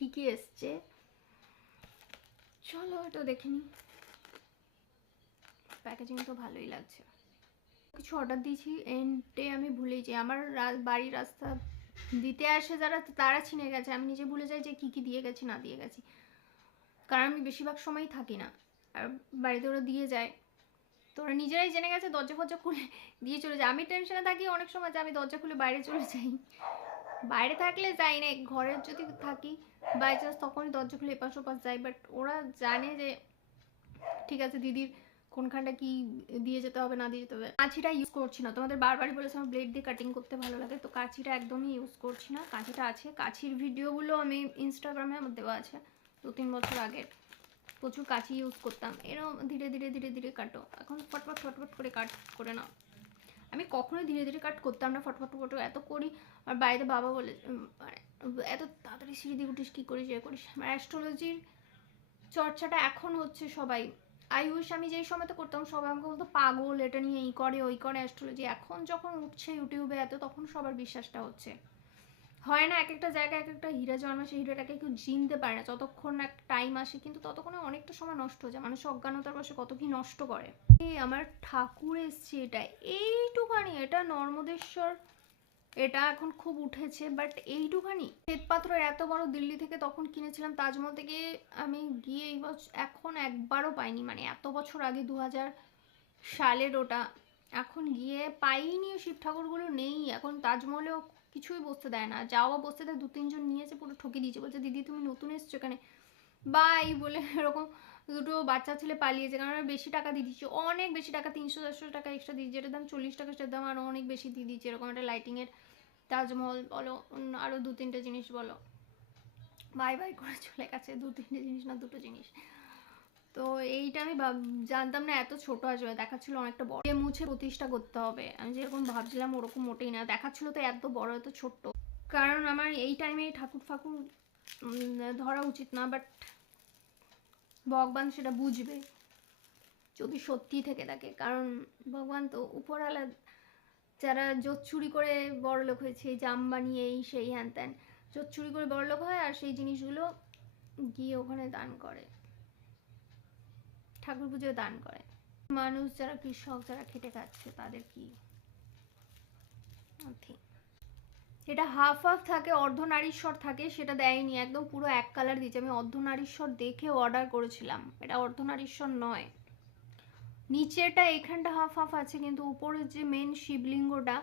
কি কি এসছে চলো এটা দেখে নিই। প্যাকেজিং তো ভালোই লাগছে। কিছু অর্ডার দিয়েছি এন্ডে আমি ভুলেই যাই। আমার বাড়ির রাস্তা দিতে আসে যারা তারা চিনে গেছে, আমি নিজে ভুলে যাই যে কি কি দিয়ে গেছি না দিয়ে গেছি, কারণ আমি বেশিরভাগ সময়ই থাকি না আর বাড়িতে ওরা দিয়ে যায়, তো ওরা নিজেরাই জেনে গেছে, দরজা ফরজা খুলে দিয়ে চলে যায়। আমি টেনশনে থাকি অনেক সময় যে আমি দরজা খুলে বাইরে চলে যাই, বাইরে থাকলে যাই না, ঘরে যদি থাকি বাই চান্স তখনই দরজা খুলে এপাশ ওপাশ যাই, বাট ওরা জানে যে ঠিক আছে দিদির কোনখানটা কি দিয়ে যেতে হবে না দিয়ে যেতে হবে। কাঁচিটা ইউজ করছি না, তোমাদের বারবারই বলেছি আমার ব্লেড দিয়ে কাটিং করতে ভালো লাগে, তো কাঁচিটা একদমই ইউজ করছি না। কাঁচিটা আছে, কাঁচির ভিডিওগুলো আমি ইনস্টাগ্রামে আমার দেওয়া আছে 2-3 বছর আগের, প্রচুর কাঁচি ইউজ করতাম। এরকম ধীরে ধীরে ধীরে ধীরে কাটো, এখন ফটফট ফটফট করে কাট করে নাও। আমি কখনোই ধীরে ধীরে কাট করতাম না, ফটফট ফটো এত করি। আর বাড়িতে বাবা বলে এত তাড়াতাড়ি সিঁড়ি দিয়ে উঠিস কী করিস এ করিস। আমার অ্যাস্ট্রোলজির চর্চাটা এখন হচ্ছে সবাই, আই উইশ আমি যেই সময়তে করতাম সবাই আমাকে বলতো পাগল, এটা নিয়ে এই করে ওই করে অ্যাস্ট্রোলজি। এখন যখন উঠছে ইউটিউবে এত, তখন সবার বিশ্বাসটা হচ্ছে। হয় না, এক একটা জায়গায় এক একটা হীরা জন্মে, সেই হীরাটাকে কেউ চিনতে পারে না যতক্ষণ না একটা টাইম আসে, কিন্তু ততক্ষণে অনেকটা সময় নষ্ট হয়ে যায়, মানুষ অজ্ঞানতার বসে কত কি নষ্ট করে। এই আমার ঠাকুর এসছে, এটা এইটুখানি, এটা নর্মদেশ্বর, এটা এখন খুব উঠেছে, বাট এইটুখানি শ্বেতপাথরের এত বড় দিল্লি থেকে তখন কিনেছিলাম তাজমহল থেকে, আমি গিয়ে এই বছর এখন একবারও পাইনি, মানে এত বছর আগে 2000 সালের ওটা, এখন গিয়ে পাইনি। শিব ঠাকুরগুলো নেই এখন, তাজমহলেও কিছুই বসতে দেয় না, যাওয়া বসতে দেয় 2-3 জন নিয়েছে, পুরো ঠকে দিয়েছে, বলছে দিদি তুমি নতুন এসছো এখানে বাই বলে, এরকম দুটো বাচ্চা ছেলে পালিয়েছে, কারণ আমি বেশি টাকা দিয়ে দিচ্ছি, অনেক বেশি টাকা, 300-400 টাকা এক্সট্রা দিচ্ছি, যেটার দাম 40 টাকা সেটার দাম আরও অনেক বেশি দিয়ে দিচ্ছি। এরকম একটা লাইটিংয়ের তাজমহল বলো, আরও 2-3টে জিনিস বলো, বাই বাই করে চলে গেছে, 2-3টে জিনিস না, 2টো জিনিস। তো এইটা আমি জানতাম না এত ছোট আসবে, দেখাচ্ছিল অনেকটা বড়, মুছে প্রতিষ্ঠা করতে হবে, আমি যেরকম ভাবছিলাম ওরকম মোটেই না, দেখাচ্ছিল তো এত বড় এত ছোট্ট। কারণ আমার এই টাইমে ঠাকুর ফাকুর ধরা উচিত না, বাট ভগবান সেটা বুঝবে যদি সত্যি থেকে থাকে, কারণ ভগবান তো উপরওয়ালা, যারা জোত চুরি করে বড়লোক হয়েছে, এই জাম বানিয়ে এই সেই হ্যান ত্যান জোত চুরি করে বড়লোক হয়, আর সেই জিনিসগুলো গিয়ে ওখানে দান করে, ঠাকুর পুজোয় দান করে। মানুষ যারা কৃষক যারা খেটে খাচ্ছে তাদের কি এটা হাফ হাফ থাকে, অর্ধনারীশ্বর থাকে, সেটা দেয়নি, একদম পুরো এক কালার দিয়েছে। আমি অর্ধনারীশ্বর দেখে অর্ডার করেছিলাম, এটা অর্ধনারীশ্বর নয়। নিচেটা এখানটা হাফ হাফ আছে, কিন্তু উপরের যে মেন শিবলিঙ্গটা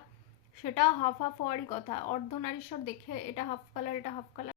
সেটা হাফ হাফ হওয়ারই কথা। অর্ধনারীশ্বর দেখে এটা হাফ কালার, এটা হাফ কালার।